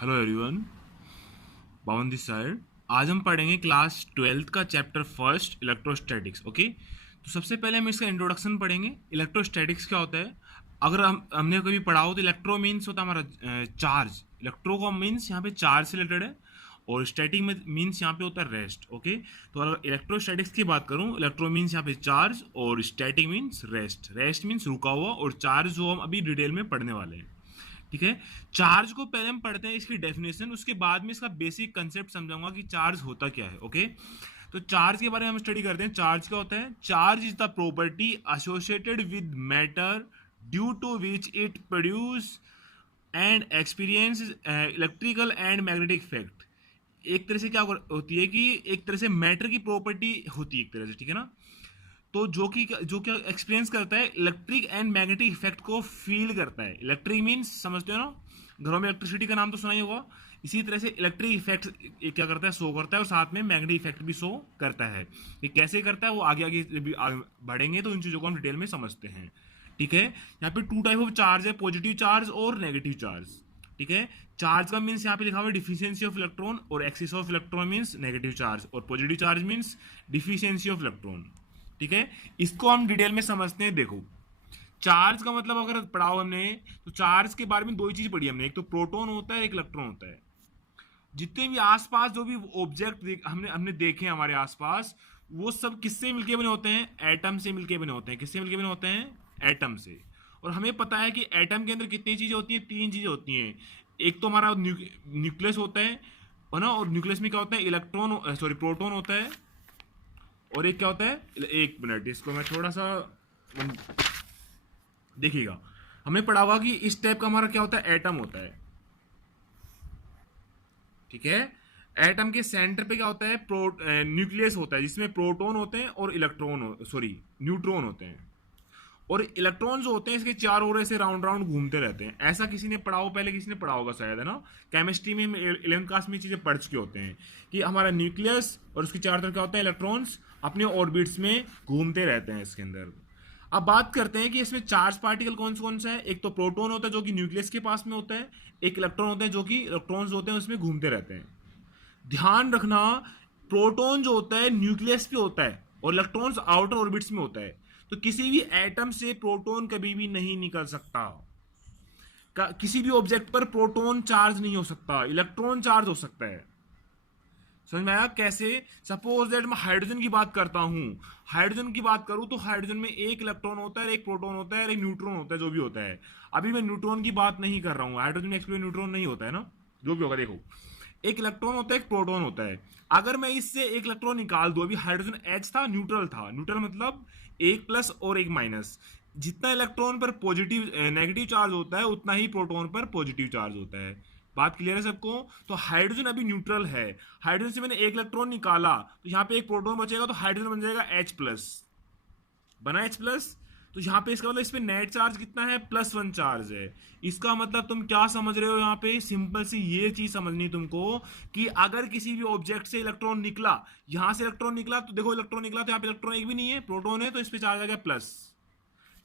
Hello everyone, Pawan this side. आज हम पढ़ेंगे क्लास 12th का चैप्टर फर्स्ट इलेक्ट्रोस्टैटिक्स। ओके, तो सबसे पहले हम इसका इंट्रोडक्शन पढ़ेंगे। इलेक्ट्रोस्टैटिक्स क्या होता है? अगर हमने कभी पढ़ा हो तो इलेक्ट्रो मीन्स होता है हमारा चार्ज। इलेक्ट्रो का मीन्स यहाँ पे चार्ज से रिलेटेड है, और स्टैटिक में मीन्स यहाँ पे होता है रेस्ट। ओके, तो अगर इलेक्ट्रोस्टैटिक्स की बात करूँ, इलेक्ट्रो मीन्स यहाँ पे चार्ज और static means rest. Rest means रुका हुआ, और चार्ज जो हम अभी डिटेल में पढ़ने वाले हैं। ठीक है, चार्ज को पहले हम पढ़ते हैं इसकी डेफिनेशन, उसके बाद में इसका बेसिक कंसेप्ट समझाऊंगा कि चार्ज होता क्या है। ओके, तो चार्ज के बारे में हम स्टडी करते हैं। चार्ज क्या होता है? Charge is the property associated with matter due to which it produce and experience electrical and magnetic effect. एक तरह से क्या होती है कि एक तरह से मैटर की प्रॉपर्टी होती है एक तरह से, ठीक है ना। तो जो क्या एक्सपीरियंस करता है, इलेक्ट्रिक एंड मैग्नेटिक इफेक्ट को फील करता है। इलेक्ट्रिक मीन्स समझते हो ना, घरों में इलेक्ट्रिसिटी का नाम तो सुना ही होगा। इसी तरह से इलेक्ट्रिक इफेक्ट क्या करता है, शो करता है, और साथ में मैग्नेटिक इफेक्ट भी शो करता है। ये कैसे करता है वो आगे आगे बढ़ेंगे तो इन चीज़ों को हम डिटेल में समझते हैं। ठीक है, यहाँ पे टू टाइप ऑफ चार्ज है, पॉजिटिव चार्ज और नेगेटिव चार्ज। ठीक है, चार्ज का मीन्स यहाँ पे लिखा हुआ है डिफिशियंसी ऑफ इलेक्ट्रॉन, और excess of electron means negative charge, और positive charge means deficiency of electron. ठीक है, इसको हम डिटेल में समझते हैं। देखो, चार्ज का मतलब अगर पढ़ाओ हमने, तो चार्ज के बारे में दो ही चीज पढ़ी हमने, एक तो प्रोटॉन होता है, एक इलेक्ट्रॉन होता है। जितने भी आसपास जो भी ऑब्जेक्ट हमने हमने देखे हैं हमारे आसपास, वो सब किससे मिलके बने होते हैं? एटम से मिलके बने होते हैं। किससे मिलके बने होते हैं? एटम से। और हमें पता है कि एटम के अंदर कितनी चीजें होती हैं? तीन चीजें होती हैं। एक तो हमारा न्यूक्लियस होता है, और ना, और न्यूक्लियस में क्या होता है? इलेक्ट्रॉन, सॉरी, प्रोटॉन होता है। और एक क्या होता है? एक मिनट, इसको मैं थोड़ा सा देखिएगा। हमने पढ़ा हुआ कि इस टाइप का हमारा क्या होता है? एटम होता है। ठीक है, एटम के सेंटर पे क्या होता है? न्यूक्लियस होता है, जिसमें प्रोटॉन होते हैं और सॉरी, न्यूट्रॉन होते हैं। और इलेक्ट्रॉन जो होते हैं इसके चार ओर ऐसे राउंड राउंड घूमते रहते हैं। ऐसा किसी ने पढ़ा हो, पहले किसी ने पढ़ा होगा शायद, है ना। केमिस्ट्री में 11th क्लास में चीजें पढ़ चुके होते हैं कि हमारा न्यूक्लियस और उसके चारों तरफ क्या होता है? इलेक्ट्रॉन्स अपने ऑर्बिट्स में घूमते रहते हैं इसके अंदर। अब बात करते हैं कि इसमें चार्ज पार्टिकल कौन कौन सा है। एक तो प्रोटॉन होता है जो कि न्यूक्लियस के पास में होता है, एक इलेक्ट्रॉन होता है जो कि इलेक्ट्रॉन्स होते हैं उसमें घूमते रहते हैं। ध्यान रखना, प्रोटॉन जो होता है न्यूक्लियस पे होता है, और इलेक्ट्रॉन्स आउटर ऑर्बिट्स में होता है। तो किसी भी एटम से प्रोटॉन कभी भी नहीं निकल सकता। किसी भी ऑब्जेक्ट पर प्रोटॉन चार्ज नहीं हो सकता, इलेक्ट्रॉन चार्ज हो सकता है। समझ में आया कैसे? सपोज दैट मैं हाइड्रोजन की बात करता हूं, हाइड्रोजन की बात करूं तो हाइड्रोजन में एक इलेक्ट्रॉन होता है, एक प्रोटॉन होता है, एक न्यूट्रॉन होता है, जो भी होता है। अभी मैं न्यूट्रॉन की बात नहीं कर रहा हूं, हाइड्रोजन में एक्सप्लोर न्यूट्रॉन नहीं होता है ना, जो भी होगा। देखो, एक इलेक्ट्रॉन होता है, एक प्रोटॉन होता है। अगर मैं इससे एक इलेक्ट्रॉन निकाल दूं, अभी हाइड्रोजन एच था, न्यूट्रल था। न्यूट्रल मतलब एक प्लस और एक माइनस। जितना इलेक्ट्रॉन पर पॉजिटिव नेगेटिव चार्ज होता है, उतना ही प्रोटॉन पर पॉजिटिव चार्ज होता है। बात क्लियर है सबको? तो हाइड्रोजन अभी न्यूट्रल है, हाइड्रोजन से मैंने एक इलेक्ट्रॉन निकाला, तो यहां पे एक प्रोटॉन बचेगा, तो हाइड्रोजन बन जाएगा H प्लस, बना H प्लस। तो यहां पे इसका मतलब इस पे नेट चार्ज कितना है? +1 चार्ज है। इसका मतलब तुम क्या समझ रहे हो यहाँ पे? सिंपल सी ये चीज समझनी तुमको कि अगर किसी भी ऑब्जेक्ट से इलेक्ट्रॉन निकला, यहां से इलेक्ट्रॉन निकला, तो देखो इलेक्ट्रॉन निकला, तो यहाँ पे इलेक्ट्रॉन एक भी नहीं है, प्रोटॉन है, तो इस पे चार्ज आ गया प्लस।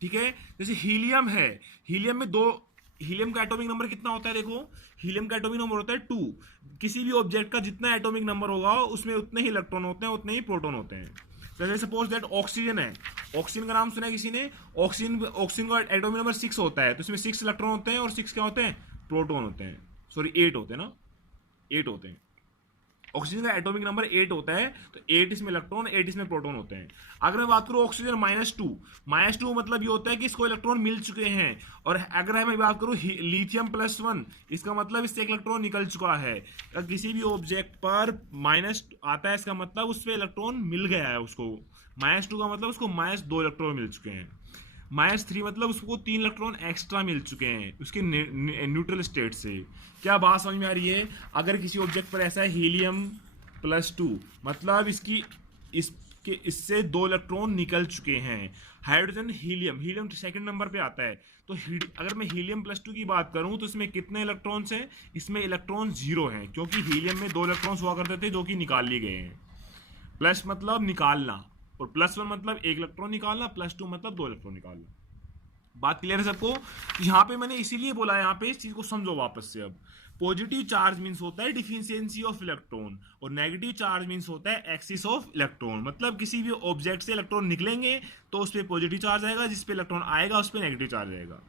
ठीक है, जैसे हीलियम है, हीलियम में दो, हीलियम का एटॉमिक नंबर कितना होता है? देखो, हीलियम का एटॉमिक नंबर होता है 2। किसी भी ऑब्जेक्ट का जितना एटॉमिक नंबर होगा उसमें उतने ही इलेक्ट्रॉन होते हैं, उतने ही प्रोटॉन होते हैं। जैसे सपोज दैट ऑक्सीजन है, ऑक्सीजन का नाम सुना है किसी ने? ऑक्सीजन ऑक्सीजन का एटॉमिक नंबर 6 होता है, तो इसमें 6 इलेक्ट्रॉन होते हैं, और 6 क्या होते हैं? प्रोटॉन होते हैं। सॉरी, 8 होते हैं ना, 8 होते हैं। ऑक्सीजन का एटॉमिक नंबर 8 होता है, तो 8 इसमें इलेक्ट्रॉन, 8 इसमें प्रोटॉन होते हैं। अगर मैं बात करूं ऑक्सीजन -2 मतलब ये होता है कि इसको इलेक्ट्रॉन मिल चुके हैं। और अगर मैं बात करूं लिथियम +1, इसका मतलब इससे एक इलेक्ट्रॉन निकल चुका है। अगर किसी भी ऑब्जेक्ट पर माइनस आता है, इसका मतलब उस पर इलेक्ट्रॉन मिल गया है उसको। -2 का मतलब उसको -2 इलेक्ट्रॉन मिल चुके हैं। -3 मतलब उसको 3 इलेक्ट्रॉन एक्स्ट्रा मिल चुके हैं उसके न्यूट्रल स्टेट से। क्या बात समझ में आ रही है? अगर किसी ऑब्जेक्ट पर ऐसा है हीलियम +2, मतलब इससे 2 इलेक्ट्रॉन निकल चुके हैं। Hydrogen, helium, helium second number पे आता है। तो अगर मैं हीलियम +2 की बात करूं, तो इसमें कितने इलेक्ट्रॉन्स हैं? इसमें इलेक्ट्रॉन 0 हैं, क्योंकि हीलियम में 2 इलेक्ट्रॉन्स हुआ करते थे जो कि निकाल लिए गए हैं। प्लस मतलब निकालना, और +1 मतलब एक इलेक्ट्रॉन निकालना, +2 मतलब 2 इलेक्ट्रॉन निकालना। बात क्लियर है सबको? यहाँ पे मैंने इसीलिए बोला, यहाँ पे इस चीज को समझो वापस से। अब पॉजिटिव चार्ज मींस होता है डिफिशियंसी ऑफ इलेक्ट्रॉन, और नेगेटिव चार्ज मींस होता है एक्सिस ऑफ इलेक्ट्रॉन। मतलब किसी भी ऑब्जेक्ट से इलेक्ट्रॉन निकलेंगे तो उस पर पॉजिटिव चार्ज आएगा, जिस पे इलेक्ट्रॉन आएगा उस पर नेगेटिव चार्ज आएगा।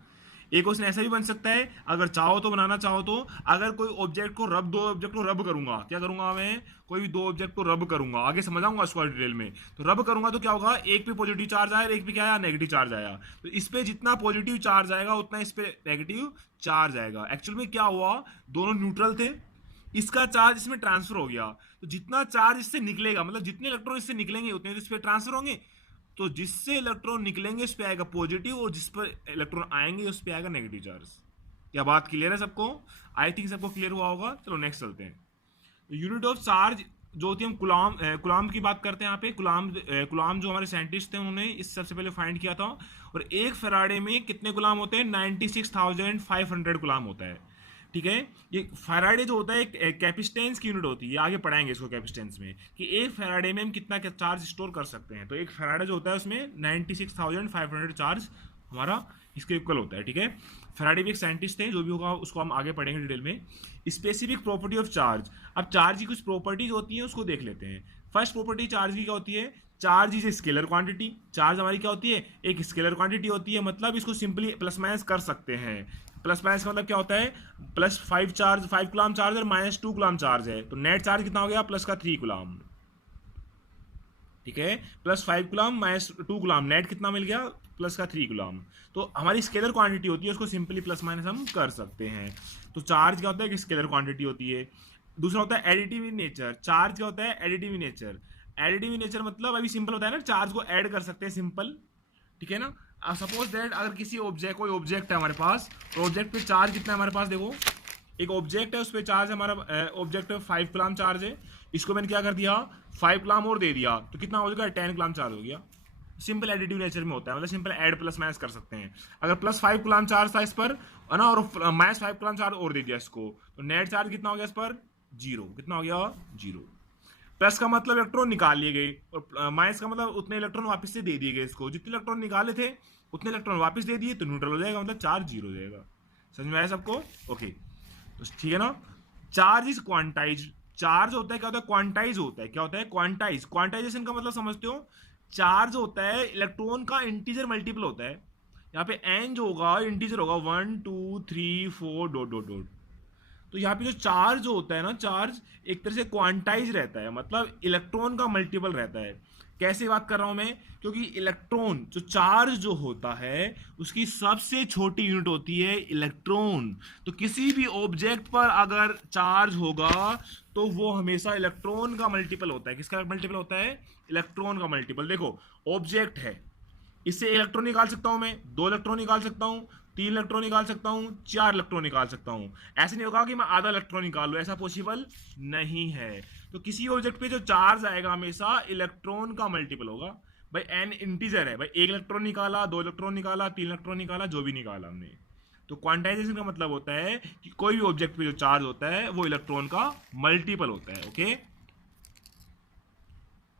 एक क्वेश्चन ऐसा भी बन सकता है, अगर चाहो तो बनाना चाहो तो, अगर कोई ऑब्जेक्ट को रब, दो ऑब्जेक्ट को रब करूंगा, क्या करूंगा मैं, कोई भी दो ऑब्जेक्ट को रब करूंगा, आगे समझाऊंगा इसको डिटेल में। तो रब करूंगा तो क्या होगा, एक पे पॉजिटिव चार्ज आया और एक पे क्या आया, नेगेटिव चार्ज आया। तो इस पे जितना पॉजिटिव चार्ज आएगा उतना इस पे नेगेटिव चार्ज आएगा। एक्चुअल में क्या हुआ, दोनों न्यूट्रल थे, इसका चार्ज इसमें ट्रांसफर हो गया, तो जितना चार्ज इससे निकलेगा, मतलब जितने इलेक्ट्रॉन इससे निकलेंगे उतने इस पे ट्रांसफर होंगे। तो जिससे इलेक्ट्रॉन निकलेंगे उस पे आएगा पॉजिटिव, और जिस पर इलेक्ट्रॉन आएंगे उस पे आएगा नेगेटिव चार्ज। क्या बात क्लियर है सबको? आई थिंक सबको क्लियर हुआ होगा। चलो नेक्स्ट चलते हैं। यूनिट ऑफ चार्ज जो होती है, हम कुलाम कुलाम की बात करते हैं यहाँ पे। कुलाम जो हमारे साइंटिस्ट थे उन्होंने इस सबसे पहले फाइंड किया था। और एक फैराडे में कितने गुलाम होते हैं, 96,500 गुलाम होता है। ठीक है, ये फैराडे जो होता है एक कैपेसिटेंस की यूनिट होती है, आगे पढ़ाएंगे इसको कैपेसिटेंस में, कि एक फैराडे में हम कितना चार्ज स्टोर कर सकते हैं। तो एक फैराडे जो होता है उसमें 96,500 चार्ज हमारा इसके इक्वल होता है। ठीक है, फैराडे भी एक साइंटिस्ट थे, जो भी होगा उसको हम आगे पढ़ेंगे डिटेल में। स्पेसिफिक प्रॉपर्टी ऑफ चार्ज, अब चार्ज की कुछ प्रॉपर्टीज होती हैं उसको देख लेते हैं। फर्स्ट प्रॉपर्टी चार्ज की क्या होती है, charge is a scalar quantity. Charge हमारी क्या होती है, एक स्केलर क्वांटिटी होती है, मतलब इसको सिंपली प्लस माइनस कर सकते हैं। प्लस माइनस का मतलब क्या होता है, प्लस 5 गुलाम चार्ज और माइनस 2 गुलाम चार्ज है, तो नेट चार्ज कितना हो गया, प्लस का 3 गुलाम। ठीक है, प्लस 5 गुलाम माइनस 2 गुलाम, नेट कितना मिल गया, प्लस का 3 गुलाम। तो हमारी स्केलर क्वांटिटी होती है, उसको सिंपली प्लस माइनस हम कर सकते हैं। तो चार्ज क्या होता है कि स्केलर क्वांटिटी होती है। दूसरा होता है एडिटिव इन नेचर। चार्ज क्या होता है, additive in nature. Additive in nature मतलब अभी सिंपल होता है ना, चार्ज को ऐड कर सकते हैं सिंपल। ठीक है ना, सपोज दैट अगर किसी ऑब्जेक्ट, कोई ऑब्जेक्ट है हमारे पास, तो ऑब्जेक्ट पे चार्ज कितना है हमारे पास, देखो एक ऑब्जेक्ट है, उस पर चार्ज हमारा ऑब्जेक्ट 5 गुलाम चार्ज है, इसको मैंने क्या कर दिया, 5 गुलाम और दे दिया, तो कितना हो जाएगा, 10 गुलाम चार्ज हो गया। सिंपल एडिटिव नेचर में होता है, मतलब सिंपल ऐड प्लस माइनस कर सकते हैं। अगर प्लस 5 गुलाम चार्ज था इस पर, है ना, और माइनस 5 गुलाम चार्ज और दे दिया इसको, तो नेट चार्ज कितना हो गया इस पर, 0। कितना हो गया, 0। प्लस का मतलब इलेक्ट्रॉन निकाल लिए गए, और माइनस का मतलब उतने इलेक्ट्रॉन वापस से दे दिए गए इसको, जितने इलेक्ट्रॉन निकाले थे उतने इलेक्ट्रॉन वापस दे दिए, तो न्यूट्रल हो जाएगा, मतलब चार्ज 0 हो जाएगा। समझ में आया सबको? ओके, तो ठीक है ना। Charge is quantize. चार्ज होता है क्या होता है, क्वांटाइज होता है। क्या होता है, क्वांटाइज। क्वांटाइजेशन का मतलब समझते हो, चार्ज होता है इलेक्ट्रॉन का इंटीजर मल्टीपल होता है। यहाँ पे एन जो होगा इंटीजर होगा, 1 2 3 4 डॉट डॉट डॉट। तो यहाँ पे जो चार्ज होता है ना, चार्ज एक तरह से क्वांटाइज रहता है, मतलब इलेक्ट्रॉन का मल्टीपल रहता है। कैसे बात कर रहा हूं मैं, क्योंकि इलेक्ट्रॉन जो चार्ज जो होता है उसकी सबसे छोटी यूनिट होती है इलेक्ट्रॉन। तो किसी भी ऑब्जेक्ट पर अगर चार्ज होगा तो वो हमेशा इलेक्ट्रॉन का मल्टीपल होता है। किसका मल्टीपल होता है, इलेक्ट्रॉन का मल्टीपल। देखो ऑब्जेक्ट है, इससे इलेक्ट्रॉन निकाल सकता हूं मैं, 2 इलेक्ट्रॉन निकाल सकता हूं, 3 इलेक्ट्रॉन निकाल सकता हूं, 4 इलेक्ट्रॉन निकाल सकता हूं। ऐसे नहीं होगा कि मैं आधा इलेक्ट्रॉन निकाल लूं, ऐसा पॉसिबल नहीं है। तो किसी ऑब्जेक्ट पे जो चार्ज आएगा हमेशा इलेक्ट्रॉन का मल्टीपल होगा। भाई एन इंटीजर है, भाई 1 इलेक्ट्रॉन निकाला, 2 इलेक्ट्रॉन निकाला, 3 इलेक्ट्रॉन निकाला, जो भी निकाला हमने। तो क्वांटाइजेशन का मतलब होता है कि कोई भी ऑब्जेक्ट पे जो चार्ज होता है वो इलेक्ट्रॉन का मल्टीपल होता है। ओके,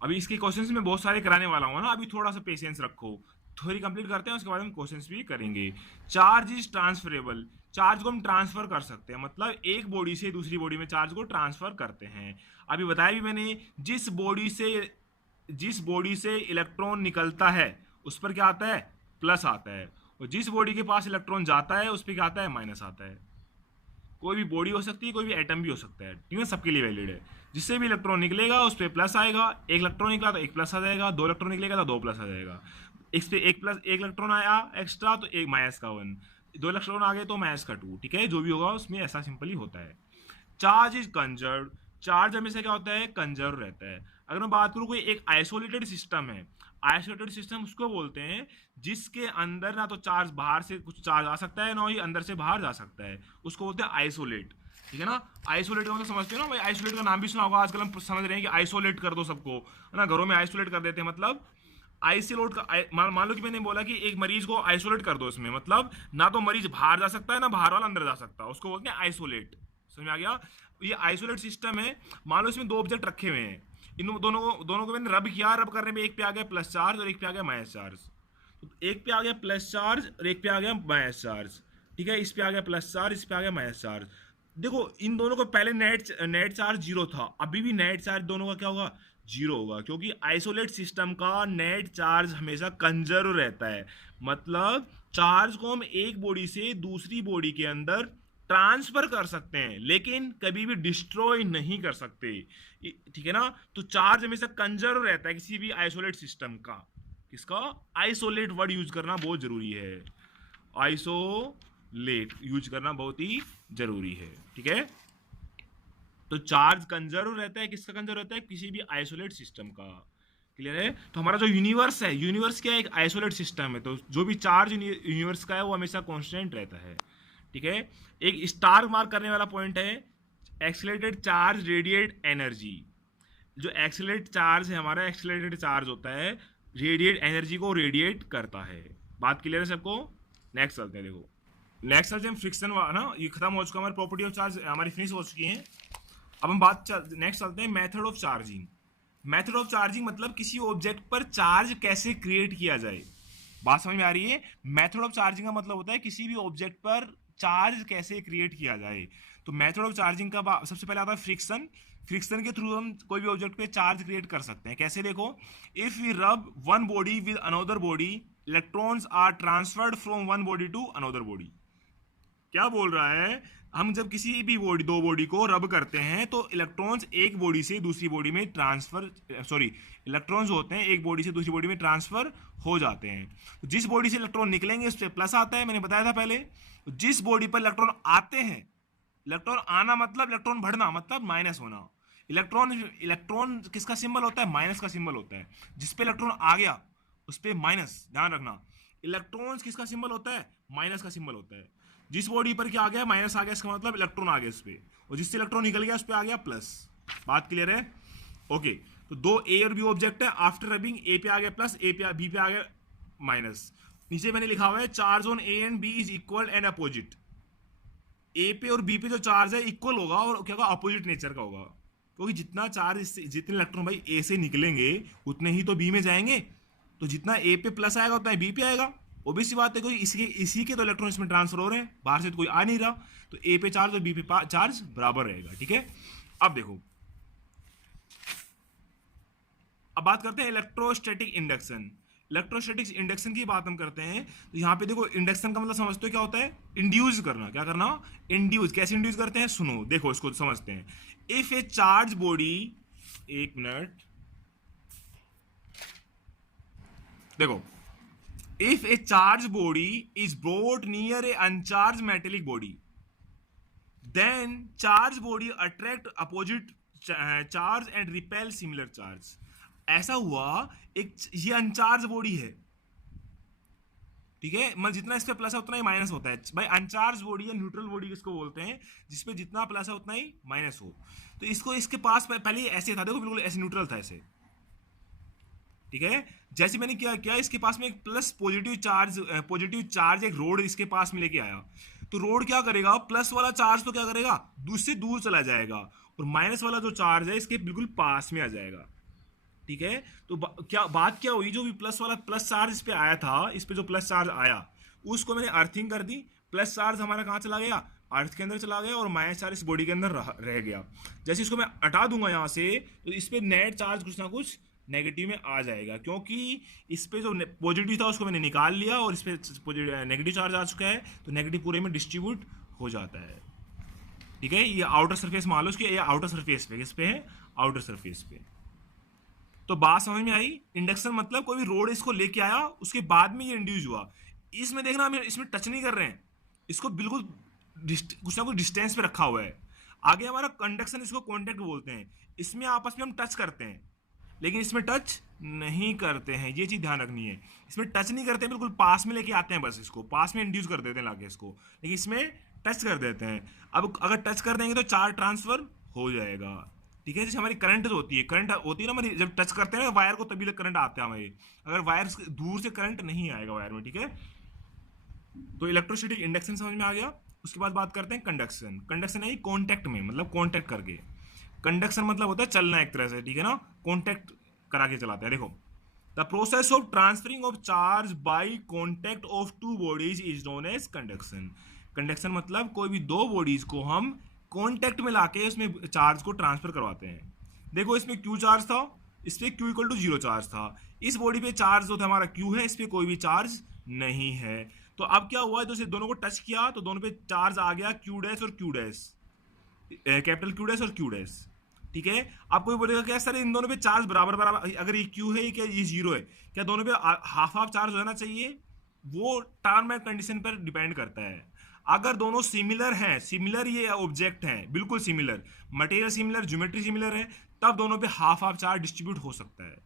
अभी इसके क्वेश्चंस में बहुत सारे कराने वाला हूं ना, अभी थोड़ा सा पेशेंस रखो, थ्योरी कंप्लीट करते हैं उसके बाद हम क्वेश्चंस भी करेंगे। Charge is transferable. चार्ज को हम ट्रांसफर कर सकते हैं, मतलब एक बॉडी से दूसरी बॉडी में चार्ज को ट्रांसफर करते हैं। अभी बताया भी मैंने, जिस बॉडी से इलेक्ट्रॉन निकलता है उस पर क्या आता है, प्लस आता है, और जिस बॉडी के पास इलेक्ट्रॉन जाता है उस पर क्या आता है, माइनस आता है। कोई भी बॉडी हो सकती है, कोई भी एटम भी हो सकता है, ठीक है, सबके लिए वैलिड है। जिससे भी इलेक्ट्रॉन निकलेगा उस पर प्लस आएगा, एक इलेक्ट्रॉन निकला तो एक प्लस आ जाएगा, 2 इलेक्ट्रॉन निकलेगा तो 2 प्लस आ जाएगा। इस पे एक इलेक्ट्रॉन आया एक्स्ट्रा तो एक माइनस का 1, 2 इलेक्ट्रॉन आ गए तो माइनस का 2। ठीक है, जो भी होगा उसमें ऐसा सिंपली होता है। Charge is conserve. चार्ज हमेशा क्या होता है, कंजर्व रहता है। अगर मैं बात करूं कोई एक आइसोलेटेड सिस्टम है, आइसोलेटेड सिस्टम उसको बोलते हैं जिसके अंदर ना तो चार्ज बाहर से कुछ चार्ज आ सकता है, ना ही अंदर से बाहर जा सकता है, उसको बोलते हैं आइसोलेट। ठीक है ना, आइसोलेट का मतलब समझते हो ना भाई, आइसोलेट का नाम भी सुना होगा, आजकल हम समझ रहे हैं कि आइसोलेट कर दो सबको, है ना, घरों में आइसोलेट कर देते हैं। मतलब आइसोलेट का मान लो कि मैंने बोला कि एक मरीज को आइसोलेट कर दो, इसमें मतलब ना तो मरीज बाहर जा सकता है ना बाहर वाला अंदर जा सकता है, उसको बोलते हैं आइसोलेट। समझ में आ गया? ये आइसोलेट सिस्टम है। मान लो इसमें 2 ऑब्जेक्ट रखे हुए हैं, इन दोनों को मैंने रब किया, रब करने में एक पे आ गया प्लस चार्ज और एक पे आ गया माइनस चार्ज। तो एक पे आ गया प्लस चार्ज और एक पे आ गया माइनस चार्ज, ठीक है, इस पे आ गया प्लस चार्ज, इस पे आ गया माइनस चार्ज। देखो इन दोनों को पहले नेट चार्ज जीरो था, अभी भी नेट चार्ज दोनों का क्या होगा, जीरो होगा, क्योंकि आइसोलेट सिस्टम का नेट चार्ज हमेशा कंजर्व रहता है। मतलब चार्ज को हम एक बॉडी से दूसरी बॉडी के अंदर ट्रांसफर कर सकते हैं, लेकिन कभी भी डिस्ट्रॉय नहीं कर सकते, ठीक है ना। तो चार्ज हमेशा कंजर्व रहता है किसी भी आइसोलेट सिस्टम का। किसका, आइसोलेट वर्ड यूज करना बहुत जरूरी है, आइसोलेट यूज करना बहुत ही जरूरी है, ठीक है। तो चार्ज कंजर्व रहता है, किसका कंजर्व रहता है, किसी भी आइसोलेट सिस्टम का। क्लियर है। तो हमारा जो यूनिवर्स है, यूनिवर्स क्या है, एक आइसोलेट सिस्टम है, तो जो भी चार्ज यूनिवर्स का है वो हमेशा कांस्टेंट रहता है, ठीक है। एक स्टार मार्क करने वाला पॉइंट है, एक्सीलरेटेड चार्ज रेडिएट एनर्जी। जो एक्सीलरेट चार्ज है हमारा, एक्सीलरेटेड चार्ज होता है, रेडिएट एनर्जी को रेडिएट करता है। बात क्लियर है सबको। नेक्स्ट चलते हैं, देखो नेक्स्ट चलते हैं फ्रिक्शन ना, ये खत्म हो चुका, हमारी प्रॉपर्टी ऑफ चार्ज हमारी फिनिश हो चुकी है। अब हम नेक्स्ट चलते हैं method of charging. Method of charging मतलब किसी ऑब्जेक्ट पर चार्ज कैसे क्रिएट किया जाए। बात समझ में आ रही है। मेथड ऑफ चार्जिंग का मतलब होता है किसी भी ऑब्जेक्ट पर चार्ज कैसे क्रिएट किया जाए। तो मेथड ऑफ चार्जिंग का सबसे पहले आता है फ्रिक्शन। फ्रिक्शन के थ्रू हम कोई भी ऑब्जेक्ट पे चार्ज क्रिएट कर सकते हैं। कैसे, देखो, if we rub one body with another body, electrons are transferred from one body to another body. क्या बोल रहा है, हम जब किसी भी बॉडी, दो बॉडी को रब करते हैं तो इलेक्ट्रॉन्स एक बॉडी से दूसरी बॉडी में ट्रांसफर, सॉरी, इलेक्ट्रॉन्स होते हैं एक बॉडी से दूसरी बॉडी में ट्रांसफर हो जाते हैं। तो जिस बॉडी से इलेक्ट्रॉन निकलेंगे उस पर प्लस आता है, मैंने बताया था पहले। तो जिस बॉडी पर इलेक्ट्रॉन आते हैं, इलेक्ट्रॉन आना मतलब इलेक्ट्रॉन बढ़ना मतलब माइनस होना। इलेक्ट्रॉन इलेक्ट्रॉन किसका सिंबल होता है, माइनस का सिंबल होता है। जिस पे इलेक्ट्रॉन आ गया उस पर माइनस, ध्यान रखना। इलेक्ट्रॉन्स किसका सिंबल होता है, माइनस का सिंबल होता है। जिस बॉडी पर क्या आ गया, माइनस आ गया, इसका मतलब इलेक्ट्रॉन आ गया इस पे, और जिससे इलेक्ट्रॉन निकल गया उस पे आ गया प्लस। बात क्लियर है। ओके, तो दो ए और बी ऑब्जेक्ट है, आफ्टर रबिंग ए पे आ गया प्लस, ए पे बी पे आ गया माइनस। नीचे मैंने लिखा हुआ है charge on A and B is equal and opposite. A पे और बी पे जो चार्ज है इक्वल होगा और क्या होगा, अपोजिट नेचर का होगा, क्योंकि जितना चार्ज इससे, जितने इलेक्ट्रॉन भाई ए से निकलेंगे उतने ही तो बी में जाएंगे। तो जितना ए पे प्लस आएगा उतना बी पे आएगा। ओबीसी बात है, कोई इसी के तो इलेक्ट्रॉन इसमें ट्रांसफर हो रहे हैं, बाहर से तो कोई आ नहीं रहा। तो ए पे चार्ज और बी पे चार्ज बराबर रहेगा, ठीक है। अब देखो, अब बात करते हैं इलेक्ट्रोस्टैटिक इंडक्शन। इलेक्ट्रोस्टैटिक इंडक्शन की बात हम करते हैं तो यहां पे देखो, इंडक्शन का मतलब समझते हो क्या होता है, इंड्यूस करना। क्या करना, इंड्यूस। कैसे इंड्यूस करते हैं, सुनो, देखो इसको समझते हैं। इफ ए चार्ज बॉडी, एक मिनट, देखो, if a charged body is brought near a uncharged metallic body, then charged body attract opposite charge and repel similar charge। ऐसा हुआ, एक ये अनचार्ज बॉडी है, ठीक है, मतलब जितना इस पे प्लस है उतना ही माइनस होता है भाई। अनचार्ज बॉडी या न्यूट्रल बॉडी किसको बोलते हैं, जिसपे जितना प्लस है उतना ही माइनस हो। तो इसको, इसके पास पहले ऐसे था, देखो बिल्कुल ऐसे न्यूट्रल था ऐसे, ठीक है। जैसे मैंने क्या किया, इसके पास में एक प्लस पॉजिटिव चार्ज एक रोड इसके पास में लेके आया, तो रोड क्या करेगा, प्लस वाला चार्ज तो क्या करेगा, दूसरे दूर चला जाएगा, और माइनस वाला जो चार्ज है इसके बिल्कुल पास में आ जाएगा, ठीक है। तो बात क्या हुई, जो भी प्लस चार्ज इस पे आया था, इस पे जो प्लस चार्ज आया उसको मैंने अर्थिंग कर दी। प्लस चार्ज हमारा कहाँ चला गया, अर्थ के अंदर चला गया, और माइनस चार्ज इस बॉडी के अंदर रह गया। जैसे इसको मैं हटा दूंगा यहाँ से, तो इस पे नेट चार्ज कुछ ना कुछ नेगेटिव में आ जाएगा, क्योंकि इस पे जो पॉजिटिव था उसको मैंने निकाल लिया और इस पे नेगेटिव चार्ज आ चुका है, तो नेगेटिव पूरे में डिस्ट्रीब्यूट हो जाता है, ठीक है। ये आउटर सरफेस मान लो इसकी, ये आउटर सरफेस पे, किस पे है, आउटर सरफेस पे। तो बात समझ में आई। इंडक्शन मतलब कोई भी रोड इसको लेके आया, उसके बाद में ये इंड्यूस हुआ। इसमें देखना, हम इसमें टच नहीं कर रहे हैं, इसको बिल्कुल कुछ ना कुछ डिस्टेंस पे रखा हुआ है। आगे हमारा कंडक्शन, इसको कॉन्टेक्ट बोलते हैं। इसमें आपस में हम टच करते हैं, लेकिन इसमें टच नहीं करते हैं, ये चीज ध्यान रखनी है। इसमें टच नहीं करते हैं, बिल्कुल पास में लेके आते हैं, बस इसको पास में इंड्यूस कर देते हैं लाके इसको, लेकिन इसमें टच कर देते हैं। अब अगर टच कर देंगे तो चार्ज ट्रांसफर हो जाएगा, ठीक है। जैसे हमारी करंट होती है ना हमारी, जब टच करते हैं वायर को तभी तक करंट आता है हमारे, अगर वायर दूर से करंट नहीं आएगा वायर में, ठीक है। तो इलेक्ट्रोस्टैटिक इंडक्शन समझ में आ गया। उसके बाद बात करते हैं कंडक्शन। कंडक्शन है कॉन्टैक्ट में, मतलब कॉन्टैक्ट करके। कंडक्शन मतलब होता है चलना एक तरह से, ठीक है ना, कॉन्टैक्ट करा के चलाते हैं। देखो the process of transferring of charge by contact of two bodies is known as conduction. Conduction मतलब कोई भी दो बॉडीज को हम कांटेक्ट में लाके उसमें चार्ज को ट्रांसफर करवाते हैं। देखो इसमें क्यू चार्ज था, इस पे Q equal to zero charge था, इस बॉडी पे चार्ज जो था हमारा क्यू है, इस पे कोई भी चार्ज नहीं है। तो अब क्या हुआ, जैसे दोनों को टच किया तो दोनों पे चार्ज आ गया क्यू डैश और Q dash, capital Q dash और क्यू डैश। ठीक है, अब कोई बोलेगा क्या सर इन दोनों पे चार्ज बराबर बराबर, अगर ये क्यू है क्या ये जीरो है, क्या दोनों पे हाफ हाफ चार्ज होना चाहिए? वो टर्म एंड कंडीशन पर डिपेंड करता है। अगर दोनों सिमिलर हैं, सिमिलर ये ऑब्जेक्ट हैं, बिल्कुल similar, material similar, geometry similar है, तब दोनों पे हाफ हाफ चार्ज डिस्ट्रीब्यूट हो सकता है,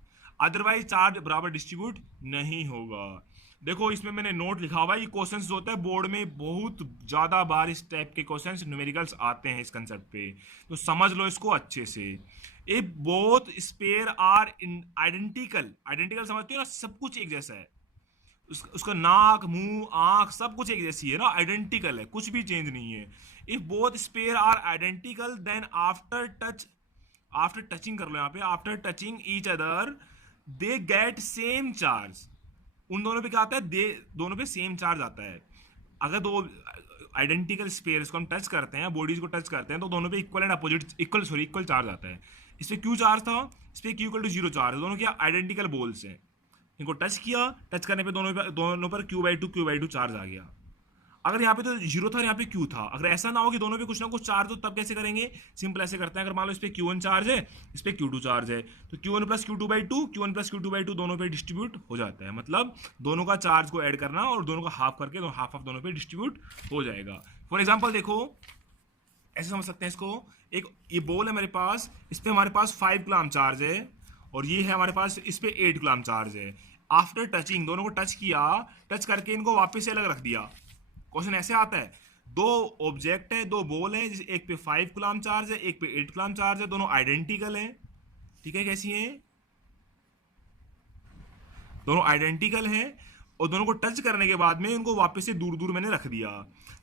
अदरवाइज चार्ज बराबर डिस्ट्रीब्यूट नहीं होगा। देखो इसमें मैंने नोट लिखा हुआ है, ये क्वेश्चंस जो होता है बोर्ड में बहुत ज्यादा बार इस टाइप के क्वेश्चंस न्यूमेरिकल्स आते हैं इस कंसेप्ट पे, तो समझ लो इसको अच्छे से। ये both sphere are identical, identical समझते हो ना, सब कुछ एक जैसा है, उसका नाक मुंह आंख सब कुछ एक जैसी है ना, आइडेंटिकल है, कुछ भी चेंज नहीं है। If both sphere are identical then after touch, after touching कर लो यहाँ पे, after touching each other they get same charge. उन दोनों पे क्या आता है, दे दोनों पे सेम चार्ज आता है। अगर दो आइडेंटिकल स्पेयर्स को हम टच करते हैं, बॉडीज को टच करते हैं, तो दोनों पे equal and opposite, equal charge आता है। इस पे क्यू चार्ज था, इस पे Q equal to zero charge, दोनों क्या आइडेंटिकल बोल्स हैं। इनको टच किया, टच करने पे दोनों पर क्यू बाई टू चार्ज आ गया। अगर यहाँ पे तो जीरो था और यहाँ पे क्यू था, अगर ऐसा ना हो कि दोनों पे कुछ ना कुछ चार्ज हो, तब कैसे करेंगे? सिंपल ऐसे करते हैं, अगर मान लो इस पे Q1 चार्ज है, इस पे Q2 चार्ज है, तो Q1 plus Q2 by two, Q1 plus Q2 by two दोनों पे डिस्ट्रीब्यूट हो जाता है। मतलब दोनों का चार्ज को ऐड करना और दोनों का हाफ करके हाफ हाफ दोनों पे डिस्ट्रीब्यूट हो जाएगा। फॉर एग्जाम्पल देखो ऐसे समझ सकते हैं इसको, एक ये बॉल है मेरे पास, इस पे हमारे पास 5 कूलम चार्ज है, और ये है हमारे पास इस पे 8 कूलम चार्ज है। आफ्टर टचिंग दोनों को टच किया, टच करके इनको वापस से अलग रख दिया। क्वेश्चन ऐसे आता है, दो ऑब्जेक्ट है, दो बॉल है, एक पे 5 कूलम चार्ज है, एक पे 8 कूलम चार्ज है, दोनों आइडेंटिकल है। ठीक है, कैसी है? दोनों आइडेंटिकल है, और दोनों को टच करने के बाद में उनको वापस से दूर दूर मैंने रख दिया,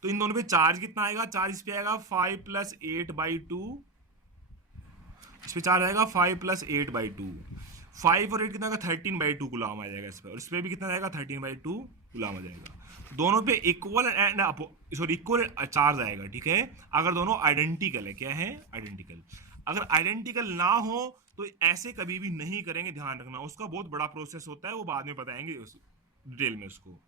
तो इन दोनों पे चार्ज कितना आएगा? चार्ज इस पे आएगा 5 प्लस 8 बाई टू, इस पे चार्ज आएगा 5 प्लस 8 बाई टू, 5 और 8 कितना आएगा? 13 बाई टू कूलम आ जाएगा इस पे, और इस पे भी कितना आएगा? 13 बाई टू कूलम आ जाएगा। दोनों पे equal and sorry equal charge आएगा। ठीक है, अगर दोनों आइडेंटिकल है, क्या है? आइडेंटिकल। अगर आइडेंटिकल ना हो तो ऐसे कभी भी नहीं करेंगे, ध्यान रखना, उसका बहुत बड़ा प्रोसेस होता है, वो बाद में बताएंगे डिटेल में उसको।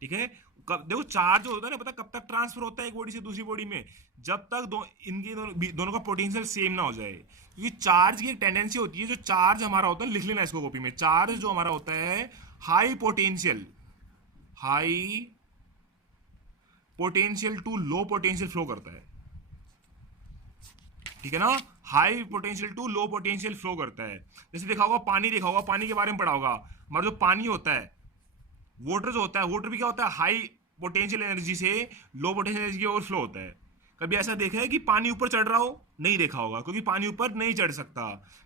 ठीक है, देखो चार्ज जो होता है ना, पता कब तक ट्रांसफर होता है एक बॉडी से दूसरी बॉडी में? जब तक इनके दोनों का पोटेंशियल सेम ना हो जाए, क्योंकि चार्ज की एक टेंडेंसी होती है, जो चार्ज हमारा होता है, लिख लेना इसको कॉपी में, चार्ज जो हमारा होता है high potential to low potential flow करता है। ठीक है ना, high potential to low potential flow करता है। जैसे देखा होगा पानी, देखा होगा पानी के बारे में पढ़ा होगा, हमारा जो पानी होता है, वाटर जो होता है, वाटर भी क्या होता है? हाई पोटेंशियल एनर्जी से लो पोटेंशियल एनर्जी की ओर फ्लो होता है। कभी ऐसा देखा है कि पानी ऊपर चढ़ रहा हो? नहीं देखा होगा, क्योंकि पानी ऊपर नहीं चढ़ सकता,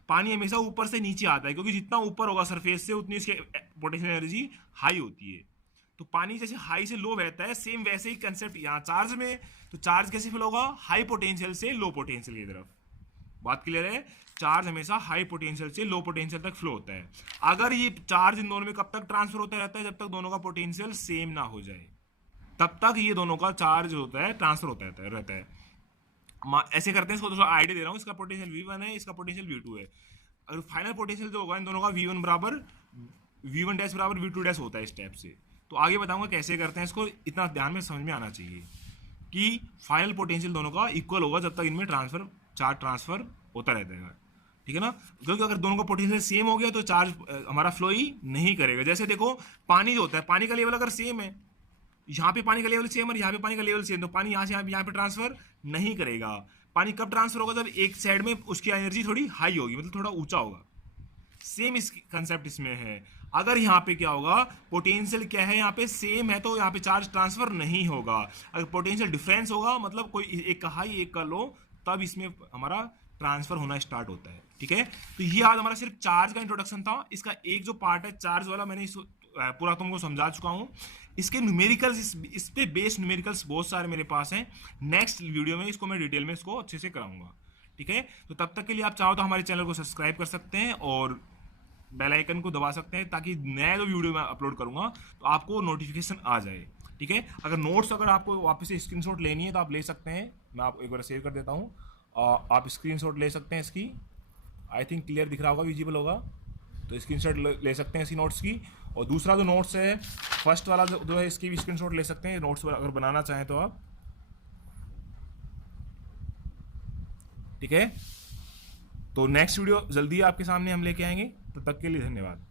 पानी हमेशा ऊपर से नीचे आता है, क्योंकि जितना ऊपर होगा सरफेस से उतनी इसकी पोटेंशियल एनर्जी हाई होती है। तो पानी जैसे हाई से लो बहता है, सेम वैसे ही कंसेप्ट यहाँ चार्ज में। तो चार्ज कैसे फ्लो होगा? हाई पोटेंशियल से लो पोटेंशियल की तरफ। बात क्लियर है? चार्ज हमेशा हाई पोटेंशियल से लो पोटेंशियल तक फ्लो होता है। अगर ये चार्ज इन दोनों में कब तक ट्रांसफर होता रहता है? जब तक दोनों का पोटेंशियल सेम ना हो जाए, तब तक ये दोनों का चार्ज होता है, ट्रांसफर होता रहता है। ऐसे करते हैं, इसको थोड़ा आइडिया दे रहा हूँ, इसका पोटेंशियल V1 है, इसका पोटेंशियल V2 है। अगर फाइनल पोटेंशियल जो होगा इन दोनों का V1 बराबर V1 डैश बराबर V2 डैश होता है इस टाइप से। तो आगे बताऊंगा कैसे करते हैं इसको, इतना ध्यान में समझ में आना चाहिए कि फाइनल पोटेंशियल दोनों का इक्वल होगा जब तक इनमें चार्ज ट्रांसफर होता रहता है। ठीक है ना, क्योंकि अगर दोनों का पोटेंशियल सेम हो गया तो चार्ज हमारा फ्लो ही नहीं करेगा। जैसे देखो पानी जो होता है, पानी का लेवल अगर सेम है, यहाँ पे पानी का लेवल सेम और यहाँ पे पानी का लेवल सेम, तो पानी यहाँ से यहाँ पे ट्रांसफर नहीं करेगा। पानी कब ट्रांसफर होगा? जब एक साइड में उसकी एनर्जी थोड़ी हाई होगी, मतलब थोड़ा ऊंचा होगा। सेम इस कंसेप्ट इसमें है। अगर यहाँ पे क्या होगा, पोटेंशियल क्या है यहाँ पे सेम है, तो यहाँ पे चार्ज ट्रांसफर नहीं होगा। अगर पोटेंशियल डिफरेंस होगा, मतलब कोई एक का हाई एक का लो, तब इसमें हमारा ट्रांसफर होना स्टार्ट होता है। ठीक है, तो ये आज हमारा सिर्फ चार्ज का इंट्रोडक्शन था। इसका एक जो पार्ट है चार्ज वाला, मैंने पूरा तुमको समझा चुका हूँ। इसके न्यूमेरिकल्स, इस पे बेस्ड न्यूमेरिकल्स बहुत सारे मेरे पास हैं। नेक्स्ट वीडियो में इसको मैं डिटेल में इसको अच्छे से कराऊंगा। ठीक है, तो तब तक के लिए आप चाहो तो हमारे चैनल को सब्सक्राइब कर सकते हैं और बेल आइकन को दबा सकते हैं ताकि नया जो वीडियो मैं अपलोड करूंगा तो आपको नोटिफिकेशन आ जाए। ठीक है, अगर नोट्स अगर आपको वापस से स्क्रीनशॉट लेनी है तो आप ले सकते हैं, मैं आपको एक बार सेव कर देता हूँ। आप स्क्रीनशॉट ले सकते हैं इसकी, आई थिंक क्लियर दिख रहा होगा, विजिबल होगा, तो स्क्रीनशॉट ले सकते हैं इसी नोट्स की। और दूसरा जो नोट्स है फर्स्ट वाला जो है इसकी भी स्क्रीनशॉट ले सकते हैं नोट्स अगर बनाना चाहें तो आप। ठीक है, तो नेक्स्ट वीडियो जल्दी आपके सामने हम लेके आएंगे, तब तक के लिए धन्यवाद।